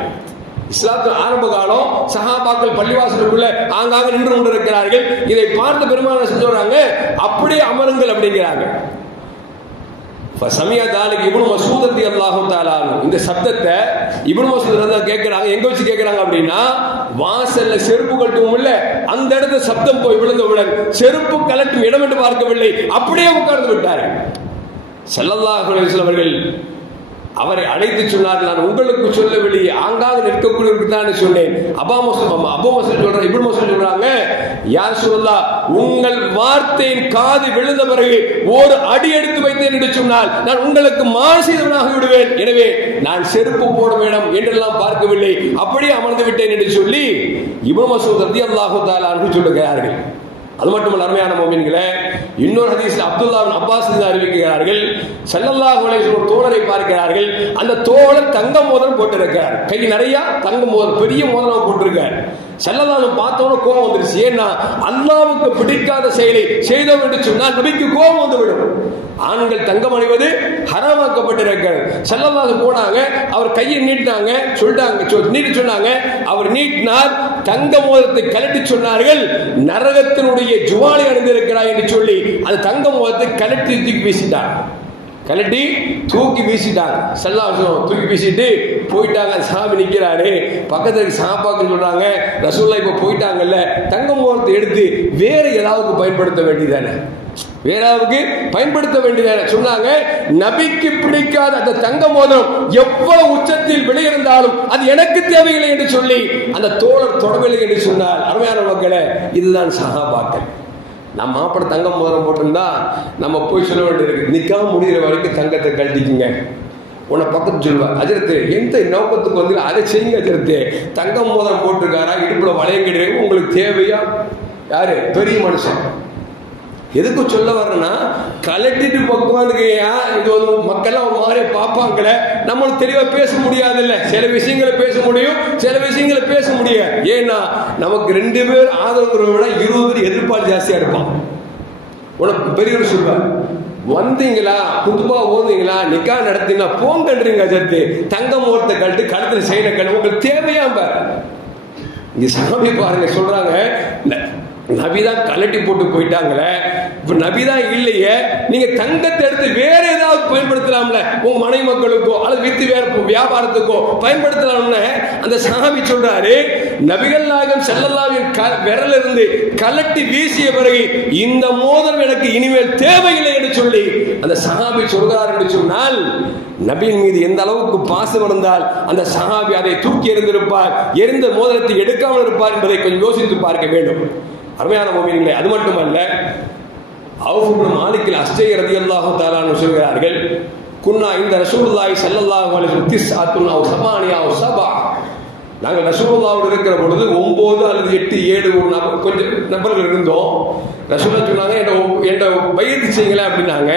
இஸ்லாத்தின் ஆரம்ப காலம் சஹாபாக்கள் பள்ளிவாசலுக்குள்ள ஆங்காங்க நின்று கொண்டிருக்கிறார்கள். இதை பார்த்து பெருமானார் சொல்றாங்க, அப்படியே அமருங்கள் அப்படிங்கிறாங்க. இப்னு மஸ்ஊத் ரலியல்லாஹு தஆலா இந்த சத்தத்தை இப்னு மஸ்ஊத் ரலியல்லாஹு கேட்கிறாங்க. எங்க வச்சு கேட்கிறாங்க அப்படின்னா, வாசல்ல செருப்பு கழட்டுவோம் இல்ல, அந்த இடத்துல சப்தம் போய் விழுந்தவுடன் செருப்பு கழட்டும் இடம் என்று பார்க்கவில்லை, அப்படியே உட்கார்ந்து விட்டார்கள். ஸல்லல்லாஹு அலைஹி வஸல்லம் அவர்கள் அவரை அழைத்து சொன்னார்கள், நான் உங்களுக்கு சொல்லவில்லை, ஆங்காக நிற்கக்கூடியவருக்கு தான் சொன்னேன். அபூ மஸ்ஊத் சொல்றாங்க, இப்னு மஸ்ஊத் சொல்றாங்க, யா ரசூலல்லாஹ், உங்கள் வார்த்தையின் காது விழுந்த பிறகு ஒரு அடி எடுத்து வைத்தேன் என்று சொன்னால் நான் உங்களுக்கு மாறு செய்தவனாக விடுவேன். எனவே நான் செருப்பு போட வேண்டும் என்றெல்லாம் பார்க்கவில்லை, அப்படியே அமர்ந்து விட்டேன் என்று சொல்லி இப்னு மஸ்ஊத் ரலியல்லாஹு தஆலா அன்ஹு சொல்லுகிறார்கள். அது மட்டுமல்ல, அருமையான மோமின்களே, இன்னொரு ஹதீஸில் அப்துல்லா இப்னு அப்பாஸ் அறிவிக்கிறார்கள், ஸல்லல்லாஹு அலைஹி வஸல்லம் ஒரு தோழரை பார்க்கிறார்கள். அந்த தோழர் தங்க மோதிரம் போட்டிருக்கிறார், கை நிறைய தங்க மோதிரம், பெரிய மோதிரம் போட்டிருக்கார். ஸல்லல்லாஹு பார்த்தோன்னு கோபம் வந்துருச்சு. ஏன்னா அல்லாஹ்வுக்கு பிடிக்காத செயலை செய்தோம் என்று சொன்னால் நபிக்கு கோபம் வந்துவிடும். ஆண்கள் தங்கம் அணிவது ஹராமாக்கப்பட்டிருக்கிறது. ஸல்லல்லாஹு போனாங்க, அவர் கையை நீட்டினாங்க, நீட்டி சொன்னாங்க, அவர் நீட்டினார், தங்க மோதிரத்தை கலட்டி சொன்னார்கள், நரகத்தினுடைய ஜுவாலை அணிந்திருக்கிறாய் என்று சொல்லி அந்த தங்க மோதிரத்தை கலட்டி தூக்கி வீசிட்டார். கலட்டி தூக்கி வீசிட்டாங்க. ஸல்லல்லாஹு தூக்கி வீசிட்டு போயிட்டாங்க. சாமி நிற்கிறாரு, பக்கத்துக்கு சாப்பாக்கு சொல்றாங்க, ரசூலுல்லாஹ் இப்போ போயிட்டாங்கல்ல, தங்க மோதிரத்தை எடுத்து வேற ஏதாவது பயன்படுத்த வேண்டியதானே, வேறாவுக்கு பயன்படுத்த வேண்டியதான சொன்னாங்க. நபிக்கு பிடிக்காத அந்த தங்க மோதிரம் எவ்வளவு உச்சத்தில் வெளியிருந்தாலும் அது எனக்கு தேவையில்லை என்று சொல்லி அந்த தோழர் தொடவில்லை என்று சொன்னார். அருமையான மக்களே, இதுதான் சஹாபாக்கள். நம்ம மாப்பிள்ளை தங்க மோதிரம் போட்டிருந்தா நம்ம போய் சொல்ல வேண்டியிருக்கு, நிக்காம முடிகிற வரைக்கும் தங்கத்தை கழட்டிக்குங்க. உன்னை பக்கத்து சொல்லுவார், அஜரத்து எந்த நோக்கத்துக்கு வந்து அதை செய்யுங்க அஜரத்து, தங்க மோதிரம் போட்டிருக்காரா, இடுப்புல வளையம் கிடையாது, உங்களுக்கு தேவையா? யாரு பெரிய மனுஷன் எதுக்கு சொல்ல வர்றேன்னா, கலட்டிட்டு பக்குவாதுக்கையா, இது வந்து மக்கள்லாம் ஒரு மாதிரி பார்ப்பாங்களே, நம்மளுக்கு தெளிவாக பேச முடியாது இல்லை, சில விஷயங்களை பேச முடியும், சில விஷயங்களை பேச முடியாது. ஏன்னா நமக்கு 2 பேர் ஆதரவுங்கிறத விட 20 பேர் எதிர்ப்பாளி ஜாஸ்தியா இருப்பான். உனக்கு பெரியவர் சொல்வார், வந்தீங்களா குதுபா ஓந்தீங்களா நிக்கா நடத்தீங்களா போங்கன்றீங்க அஜர்த்து, தங்க மோகத்தை கழட்டு கழுத்துல செய்யற கழு உங்களுக்கு தேவையா பாரு. இங்க சாமி பாருங்க சொல்றாங்க, நபிதான் கலட்டி போட்டு போயிட்டாங்களே, இப்ப நபிதான் இல்லையே, நீங்க தங்கத்தை எடுத்து வேற ஏதாவது பயன்படுத்தலாம்ல, உங்க மனைவி மக்களுக்கோ அல்லது வித்து வேற வியாபாரத்துக்கோ பயன்படுத்தலாம்னு அந்த சஹாபி சொல்றாரு. நபிகள் நாயகம் ஸல்லல்லாஹு அலைஹி வஸல்லம் விரல இருந்து கலட்டி வீசிய பிறகு இந்த மோதிரம் எனக்கு இனிமேல் தேவையில்லை என்று சொல்லி அந்த சஹாபி சொல்கிறார் என்று சொன்னால், நபியின் மீது எந்த அளவுக்கு பாசம் இருந்தால் அந்த சஹாபி அதை தூக்கி எறிந்திருப்பார், எரிந்த மோதிரத்தை எடுக்காமல் இருப்பார் என்பதை கொஞ்சம் யோசித்து பார்க்க வேண்டும். அருமையான முஃமினீன்களே, அது மட்டுமல்ல, அவுஃப் இப்னு மாலிக் அல்-அஷ்ஜயி ரலியல்லாஹு தஆலா அன்ஹு சொல்கிறார்கள், குன்னா இந்த ரசூலுல்லாஹி ஸல்லல்லாஹு அலைஹி வஸல்லம் திஸ்அத்துன் அவ் ஸமானியா அவ் ஸபா, நாங்கள் ரசூலுல்லாஹோடு இருக்கிற பொழுது 9 அல்லது 8 7 கொஞ்சம் நபர்கள் இருந்தோம். ரசூலுல்லாஹ் சொன்னாங்க, என்கிட்ட பையத்து செய்யுங்களேன் அப்படின்னாங்க.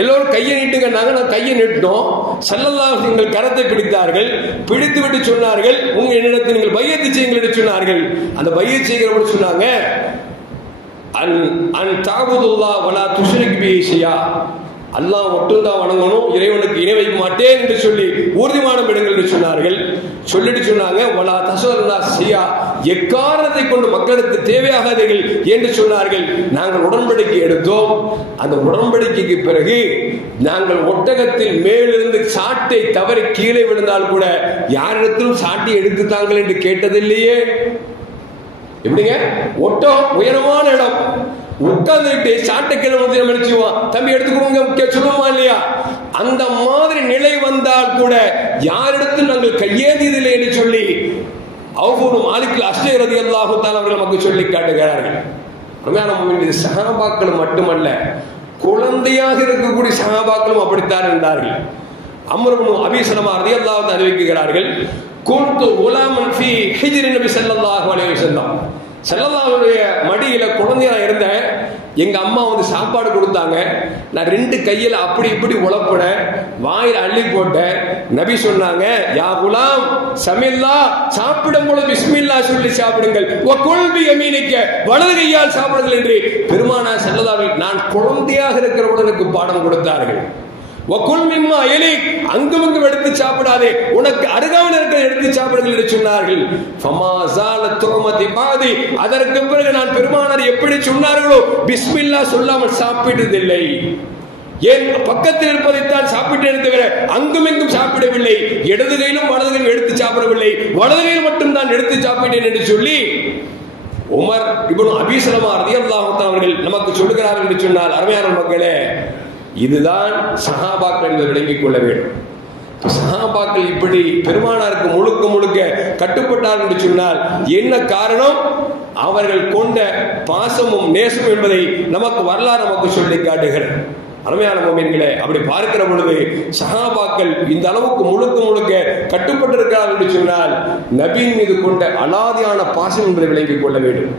எல்லோரும் கையை நீட்டுங்கன்னாங்க. நான் கையை நீட்டினோம். ஸல்லல்லாஹு அலைஹி எங்கள் கரத்தை பிடித்தார்கள். பிடித்து விட்டு சொன்னார்கள், உங்க என்னிடத்தில் நீங்கள் பையத்து செய்யுங்கள் என்று சொன்னார்கள். அந்த பையத்து செய்கிறவங்க சொன்னாங்க, அன் தஅபுதுல்லாஹ் வலா துஷ்ரிக் பிஹி ஷைஆ, அல்லாஹ் மட்டும்தான் வணங்கணும், இறைவனுக்கு இணை வைக்க மாட்டேன் என்று சொல்லி உறுதிமானம் எடுங்கள் என்று சொன்னார்கள். சொல்லிட்டு சொன்னாங்க, வலா தஸ்வல்லா ஷைஆ, எக்காரணத்தை கொண்டு மக்களுக்கு தேவையாகாதீர்கள் என்று சொன்னார்கள். நாங்கள் உடன்படிக்கை எடுத்தோம். அந்த உடன்படிக்கைக்கு பிறகு நாங்கள் ஒட்டகத்தில் மேலிருந்து சாட்டை தவறி கீழே விழுந்தால் கூட யாரிடத்திலும் சாட்டை எடுத்துத்தாங்கள் என்று கேட்டதில்லையே. எப்படிங்க? ஒட்டகம் உயரமான இடம், உட்கார்ந்துட்டு சாட்டை கீழே வந்து நினைச்சுவான், தம்பி எடுத்துக்கோங்க சொல்லுமா இல்லையா? அந்த மாதிரி நிலை வந்தால் கூட யாரிடத்தில் நாங்கள் கையேந்தியதில்லை என்று சொல்லி அவுஃப் இப்னு மாலிக் அல்-அஷ்ஜயி ரலியல்லாஹு தஆலா அவர்கள் நமக்கு சொல்லி காட்டுகிறார்கள். உண்மையான முஃமினீன்கள் சஹாபாக்கள் மட்டுமல்ல, குழந்தையாக இருக்கக்கூடிய சஹாபாக்களும் அப்படித்தான் இருந்தார்கள். அம்ர் இப்னு அபீ ஸலமா ரலியல்லாஹு தஆலா அறிவிக்கிறார்கள், குன்து குலாமன் ஃபீ ஹிஜ்ரி நபி ஸல்லல்லாஹு அலைஹி வஸல்லம், ஸல்லல்லாஹுடைய மடியில குழந்தையா இருந்தேன். எங்க அம்மா வந்து சாப்பாடு கொடுத்தாங்க. நான் 2 கையில அப்படி இப்படி உழப்பினேன், வாயில அள்ளி போட்டேன். நபி சொன்னாங்க, யா குலாம் சமில்லா, சாப்பிடும் பொழுது பிஸ்மில்லா சொல்லி சாப்பிடுங்கள், வகுல் பி யமீனிக்க, வலது கையால் சாப்பிடுங்கள் என்று பெருமானார் ஸல்லல்லாஹு அலைஹி வஸல்லம் நான் குழந்தையாக இருக்கிற பொழுது எனக்கு பாடம் கொடுத்தார்கள். வகுல் மிம்மா எலிக், அங்குமிங்கும் எடுத்து சாப்பிடாதே, உனக்கு அருகாமல் இருக்கிற எடுத்து சாப்பிடுங்கள் என்று சொன்னார்கள். ஃபமா ஸாலத் துஅமதி பாதி, அதற்கு பிறகு நான் பெருமானார் எப்படி சொன்னார்களோ பிஸ்மில்லா சொல்லாமல் சாப்பிட்டதில்லை. ஏன் பக்கத்தில் இருப்பதைத்தான் சாப்பிட்டேன் தவிர அங்குமிங்கும் சாப்பிடவில்லை. இடது கையிலும் வலது கையிலும் எடுத்து சாப்பிடவில்லை, வலது கையில் மட்டும் தான் எடுத்து சாப்பிட்டேன் என்று சொல்லி உமர் இப்னு அபீ ஸலமா ரலியல்லாஹு தஆலா அவர்கள் நமக்கு சொல்லுகிறார்கள் என்று சொன்னால், அருமையான மக்களே, இதுதான் சஹாபாக்கள் என்று விளங்கிக் கொள்ள வேண்டும். சஹாபாக்கள் இப்படி பெருமானாருக்கு முழுக்க முழுக்க கட்டுப்பட்டார்கள் என்று சொன்னால் என்ன காரணம்? அவர்கள் கொண்ட பாசமும் நேசமும் என்பதை நமக்கு வரலாறு நமக்கு சொல்லி காட்டுகிறது. அருமையான முஃமினீன்களே, அப்படி பார்க்கிற பொழுது சஹாபாக்கள் இந்த அளவுக்கு முழுக்க முழுக்க கட்டுப்பட்டிருக்கிறார்கள் என்று சொன்னால் நபியின் மீது கொண்ட அலாதியான பாசம் என்பதை விளங்கிக் கொள்ள வேண்டும்.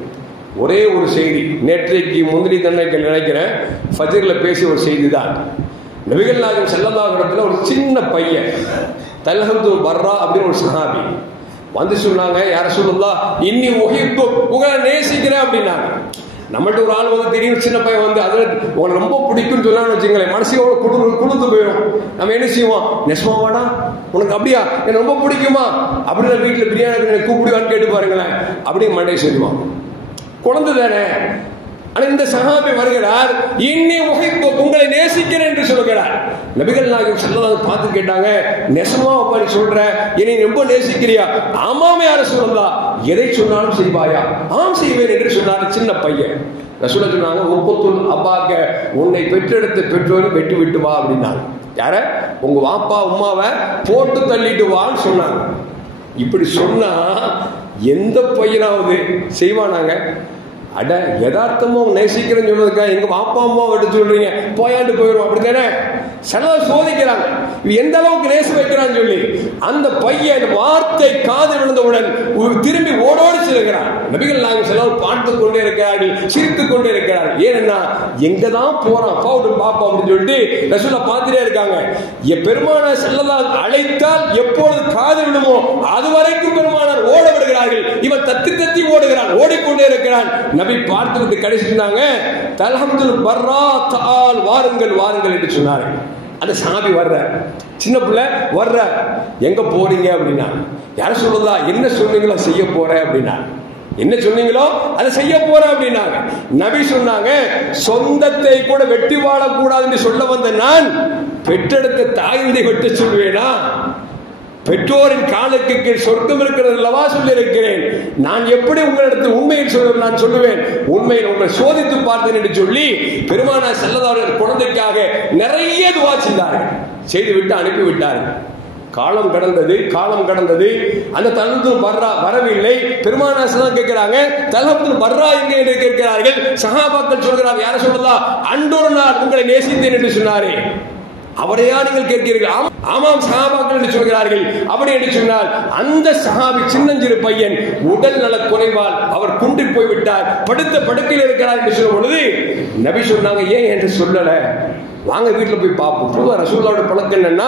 ஒரே ஒரு செய்தி, நேற்றைக்கு முந்திரி தன்னைக்கு நினைக்கிறேன், ஃபஜ்ர்ல பேசிய ஒரு செய்தி தான். நபிகள் நாயகம் ஸல்லல்லாஹு அலைஹி வஸல்லம் ஒரு சின்ன பையன், தல்ஹத்து பர்ரா அப்படின்னு ஒரு சஹாபி வந்து சொன்னாங்க, யா ரசூலுல்லாஹ் இன்னி உஹிப்பு, உங்களை நேசிக்கிறேன் அப்படின்னாங்க. நம்மள்ட்ட ஒரு ஆள் வந்து திடீர்னு சின்ன பையன் வந்து அதில் உங்களை ரொம்ப பிடிக்கும்னு சொல்லான்னு வச்சுங்களேன், மனசையோட குளிர்ந்து போயிடும். நம்ம என்ன செய்வோம், நெசமாவாடா உனக்கு அப்படியா எனக்கு ரொம்ப பிடிக்குமா அப்படின்னு வீட்டில் பிரியாணி கூப்பிடுவான்னு கேட்டு பாருங்களேன், அப்படியே மண்டை சொல்லுவான். குழந்தை தானே. ஆனா இந்த சஹாபி வருகிறார், இன்னி உஹிப்பு, உங்களை நேசிக்கிறேன் என்று சொல்கிறார். நபிகள் நாயகம் ஸல்லல்லாஹு அலைஹி வஸல்லம் பார்த்து கேட்டாங்க, நெசமா அப்படி சொல்ற, என்னை ரொம்ப நேசிக்கிறியா? ஆமாமே யா ரசூலுல்லாஹ், எதை சொன்னாலும் செய்வாயா? ஆம் செய்வேன் என்று சொன்னார் சின்ன பையன். ரசூலுல்லாஹ் சொன்னாங்க, உப்புத்துல் அப்பாக்க, உன்னை பெற்றெடுத்த பெற்றோரை வெட்டி விட்டு வா அப்படின்னாங்க. யார? உங்க வாப்பா உம்மாவை போட்டு தள்ளிட்டு வான்னு சொன்னாங்க. இப்படி சொன்னா எந்த பையனாவது செய்வானாங்க? அட யதார்த்தமா நேசிக்கிறேன்னு சொல்றதுக்கா எங்க அப்பா அம்மா எடுத்து சொல்றீங்க, போயாண்டு போயிடும் அப்படித்தானே? சில சோதிக்கிறாங்க, எந்த அளவுக்கு நேச வைக்கிறான்னு சொல்லி. அந்த பையன் வார்த்தை காது விழுந்தவுடன் திரும்பி ஓடோடு செல்கிறான். நபிகள் நாயகம் ஸல்லல்லாஹு பார்த்து கொண்டே இருக்கிறார்கள், சிரித்துக் கொண்டே இருக்கிறார்கள். ஏன்னா எங்கதான் போறான் பாவுடு பாப்பா அப்படின்னு சொல்லிட்டு ரசூலுல்லாஹ் பார்த்துட்டே இருக்காங்க. பெருமானார் ஸல்லல்லாஹு அழைத்தால் எப்பொழுது காது விடுமோ அது வரைக்கும் பெருமானார் ஓட விடுகிறார்கள். இவன் தத்தி தத்தி ஓடுகிறான், ஓடிக்கொண்டே இருக்கிறான். நபி பார்த்துவிட்டு கடைசி சொன்னாங்க, தல்ஹம்துல் பர்ரா தஆல், வாருங்கள் வாருங்கள் என்று சொன்னார்கள். அந்த சஹாபி வர்ற சின்ன பிள்ளை வர்ற, எங்க போறீங்க அப்படின்னா, யார சொல்லுதா, என்ன சொன்னீங்களோ செய்ய போற அப்படின்னா. என்ன சொன்னீங்களோ அதை செய்ய போறேன் அப்படின்னாங்க. நபி சொன்னாங்க, சொந்தத்தை கூட வெட்டி வாழக்கூடாது என்று சொல்ல வந்த நான் பெற்றெடுத்த தாய்ந்தை வெட்ட சொல்வேனா? பெற்றோரின் காலுக்கு கீழ் சொர்க்கம் இருக்கிறது அல்லவா சொல்லி இருக்கிறேன். நான் எப்படி உங்களிடத்தில் உண்மையை நான் சொல்லுவேன்? உண்மையை உங்களை சோதித்து பார்த்தேன் என்று சொல்லி பெருமானார் ஸல்லல்லாஹு அலைஹி வஸல்லம் குழந்தைக்காக நிறைய துஆ செய்தார்கள். செய்துவிட்டு அனுப்பிவிட்டார்கள். காலம் கடந்தது. அந்த தல்ஹத்துல் பர்ரா வரவில்லை. பெருமானார் ஸல்லல்லாஹு கேட்கிறாங்க, தல்ஹத்துல் பர்ரா எங்கே என்று கேட்கிறார்கள். சஹாபாக்கள் சொல்கிறார்கள், யார சொல்லலாம், அன்றொரு நாள் உங்களை நேசித்தேன் என்று சொன்னாரே, அவரையா நீங்கள் கேட்கிறீர்கள்? ஆமாம் சஹாபாக்கள் என்று சொல்கிறார்கள். அப்படி என்று சொன்னால் அந்த சஹாபி சின்னஞ்சிறு பையன் உடல் நல குறைவால் அவர் குண்டி போய்விட்டார், படுத்த படுக்கையில் இருக்கிறார் என்று சொல்லும் பொழுது நபி சொன்னாங்க, ஏன் என்று சொல்லல, வாங்க வீட்டில் போய் பார்ப்போம். பொதுவாக ரசூலுல்லாஹ்வுடைய பழக்கம் என்னன்னா,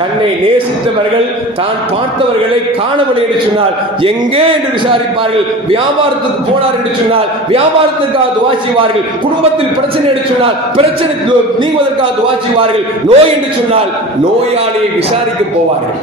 தன்னை நேசித்தவர்கள் தான் பார்த்தவர்களை காணவில்லை என்று சொன்னால் எங்கே என்று விசாரிப்பார்கள். வியாபாரத்துக்கு போனார் என்று சொன்னால் வியாபாரத்திற்காக துஆ செய்வார்கள். குடும்பத்தில் பிரச்சனை என்று சொன்னால் பிரச்சனை நீங்குவதற்காக துஆ செய்வார்கள். நோய் என்று சொன்னால் நோயாளியை விசாரிக்க போவார்கள்.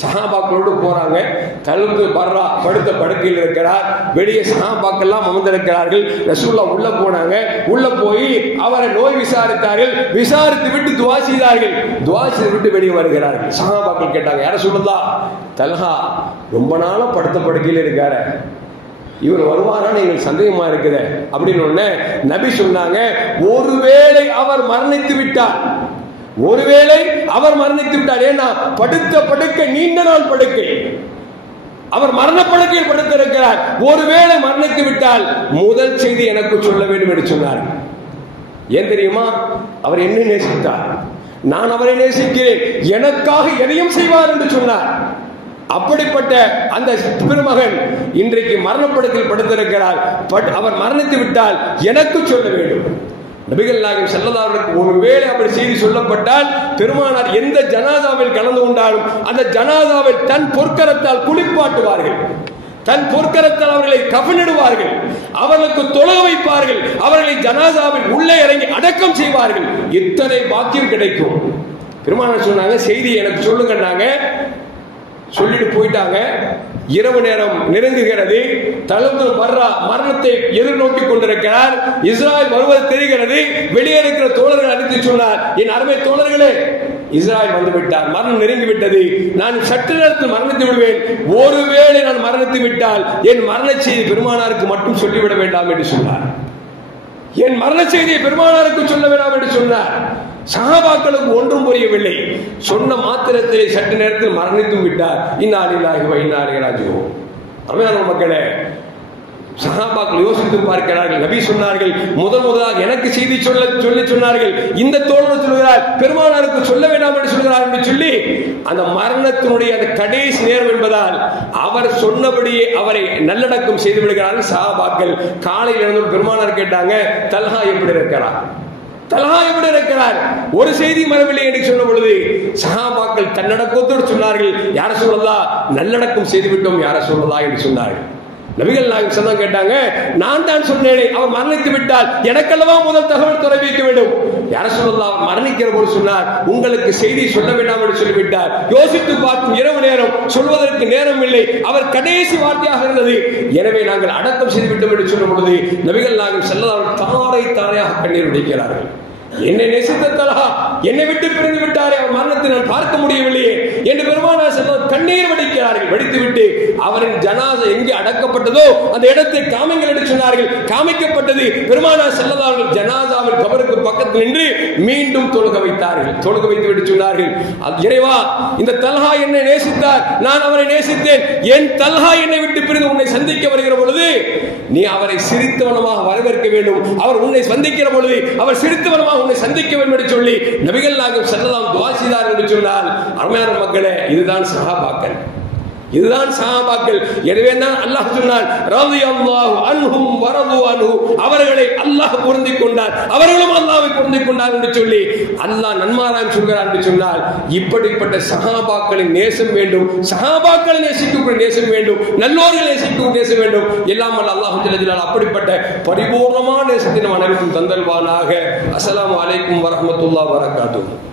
சஹாபாக்களோடு போறாங்க. தல்ஹத்துல் பர்ரா படுத்த படுக்கையில் இருக்கிறார். வெளியே சஹாபாக்கள் எல்லாம் அமர்ந்திருக்கிறார்கள். ரசூலுல்லாஹ் உள்ள போனாங்க. உள்ள போய் அவரை நோய் விசாரித்தார்கள். விசாரித்து விட்டு துஆ செய்தார்கள். துஆ செய்து விட்டு வெளியே வருகிறார்கள். சஹாபாக்கள் கேட்டாங்க, யார ரசூலுல்லாஹ், தல்ஹா ரொம்ப நாளா படுத்த படுக்கையில் இருக்காரு, இவர் வருவாரான்னு எங்களுக்கு சந்தேகமா இருக்குது அப்படின்னு உடனே நபி சொன்னாங்க, ஒருவேளை அவர் மரணித்து விட்டார், ஏன்னா படுத்த படுக்கை நீண்ட நாள் படுக்கை, அவர் மரணப்படுக்கையில் படுத்திருக்கிறார். ஒருவேளை மரணித்து விட்டால் முதல் செய்தி எனக்கு சொல்ல வேண்டும் என்று சொன்னார். ஏன் தெரியுமா? அவர் என்னை நேசித்தார், நான் அவரை நேசிக்கிறேன், எனக்காக எதையும் செய்வார் என்று சொன்னார். அப்படிப்பட்ட அந்த பெருமகன் இன்றைக்கு மரணப்படுக்கையில் படுத்திருக்கிறார். அவர் மரணித்து விட்டால் எனக்கு சொல்ல வேண்டும். நபிகள் நாயகம் ஸல்லல்லாஹு அலைஹி வஸல்லம் ஒருவேளை அப்படி செய்தி சொல்லப்பட்டால் பெருமானார் எந்த ஜனாசாவில் கலந்து கொண்டாலும் அந்த ஜனாசாவை தன் பொற்கரத்தால் குளிப்பாட்டுவார்கள், தன் பொற்கரத்தால் அவர்களை கஃனிடுவார்கள், அவர்களுக்கு தொழுக வைப்பார்கள், அவர்களை ஜனாசாவில் உள்ளே இறங்கி அடக்கம் செய்வார்கள். இத்தனை பாக்கியம் கிடைக்கும். பெருமானார் சொன்னாங்க, செய்தி எனக்கு சொல்லுங்கன்னாங்க. சொல்லிட்டு போயிட்டாங்க. இரவு நேரம் நெருங்குகிறது. தல்ஹத்துல் பர்ரா மரணத்தை எதிர்நோக்கி கொண்டிருக்கிறார். இஸ்ராயேல் வருவது தெரிகிறது. வெளியே இருக்கிற தோழர்கள் அறிந்து சொன்னார், என் அருமை தோழர்களே, இஸ்ராயேல் வந்து விட்டார், மரணம் நெருங்கி விட்டது, நான் சற்று நேரத்தில் மரணித்து விடுவேன், ஒருவேளை நான் மரணித்து விட்டால் என் மரண செய்தி பெருமானாருக்கு மட்டும் சொல்லிவிட வேண்டாம் என்று சொன்னார். என் மரண செய்தியை பெருமானாருக்கு சொல்ல வேண்டாம் என்று சொன்னார். சஹாபாக்களுக்கு ஒன்றும் புரியவில்லை. சொன்ன மாத்திரத்திலே சற்று நேரத்தில் மரணித்து விட்டார். இன்னா லில்லாஹி வ இன்னா இலைஹி ராஜிஊன். அருமையான மக்களே, சஹாபாக்கள் யோசித்து பார்க்கிறார்கள். நபி சொன்னார்கள், முதலாக எனக்கு செய்தி சொல்லி சொன்னார்கள். இந்த தோழர் சொல்கிறார், பெருமானாருக்கு சொல்ல வேண்டாம் என்று சொல்கிறார் என்று சொல்லி அந்த மரணத்தினுடைய அந்த கடைசி நேரம் என்பதால் அவர் சொன்னபடியே அவரை நல்லடக்கம் செய்து விடுகிறார்கள் சஹாபாக்கள். காலையில் எழுந்து பெருமானார் கேட்டாங்க, தல்ஹா எப்படி இருக்கிறார், ஒரு செய்தி மரபில்லை என்று சொன்ன பொழுது சஹாபாக்கள் தன்னடக்கத்தோடு சொன்னார்கள், யார சொல்லலாம், நல்லடக்கம் செய்து விட்டோம் யார சொல்லலாம் என்று சொன்னார்கள். நபிகள் நாயகம் சொன்னா கேட்டாங்க, நான் தான் சொன்னேனே, அவர் மரணித்து விட்டால் எனக்கல்லவா முதல் தகவல் தெரிவிக்க வேண்டும். யார சொல்லலாம், மரணிக்கிற போது சொன்னார், உங்களுக்கு செய்தி சொல்ல வேண்டாம் என்று சொல்லிவிட்டார். யோசித்து பார்க்கும் இரவு நேரம், சொல்வதற்கு நேரம் இல்லை, அவர் கடைசி வார்த்தையாக இருந்தது. எனவே நாங்கள் அடக்கம் செய்து விட்டோம் என்று சொல்லும் பொழுது நபிகள் நாயகம் ஸல்லல்லாஹு தாரை தாரையாக கண்ணீர் வடிக்கிறார்கள். என்னை நேசித்த தல்ஹா என்னை விட்டு பிரிந்து விட்டாரே, அவர் மரணத்தை நான் பார்க்க முடியவில்லையே என்று பெருமானார் ஸல்லல்லாஹு கண்ணீர் வடிக்கிறார்கள். வடித்துவிட்டு அவரின் ஜனாஸா எங்கே அடக்கப்பட்டதோ அந்த இடத்தை காமிங்கள் என்று சொன்னார்கள். காமிக்கப்பட்டது. பெருமானார் ஸல்லல்லாஹு ஜனாஸாவின் கபருக்கு பக்கத்தில் நின்று மீண்டும் தொழுக வைத்தார்கள். தொழுக வைத்து விட்டு சொன்னார்கள், இறைவா, இந்த தல்ஹா என்னை நேசித்தார், நான் அவரை நேசித்தேன், என் தல்ஹா என்னை விட்டு பிரிந்து உன்னை சந்திக்க வருகிற பொழுது நீ அவரை சிரித்தவனமாக வரவேற்க வேண்டும், அவர் உன்னை சந்திக்கிற பொழுது அவர் சிரித்தவனமாக உன்னை சந்திக்க வேண்டும் என்று சொல்லி நபிகள் நாயகம் ஸல்லல்லாஹு துஆ செய்தார்கள் என்று சொன்னால், அருமையான மக்களே, இதுதான் சஹாபாக்கள். எனவே தான் அல்லாஹ் சொன்னார், ரலியல்லாஹு அன்ஹும் வரது அன்ஹு, அவர்களை அல்லாஹ் பொருந்திக் கொண்டார், அவர்களும் அல்லாஹ்வை பொருந்திக் கொண்டார் என்று சொல்லி அல்லாஹ் நன்மாராயம் சொல்கிறார் என்று சொன்னால், இப்படிப்பட்ட சஹாபாக்களின் நேசம் வேண்டும், சஹாபாக்களை நேசிக்கக்கூடிய நேசம் வேண்டும், நல்லோர்களை நேசிக்கக்கூடிய நேசம் வேண்டும். எல்லாம் அல்லாஹ் ஜல்ல ஜலாலுஹு அப்படிப்பட்ட பரிபூர்ணமான நேசத்தை நம் அனைவருக்கும் தந்தல்வானாக. அஸ்ஸலாமு அலைக்கும் வரஹ்மத்துல்லாஹி வபரகாத்துஹு.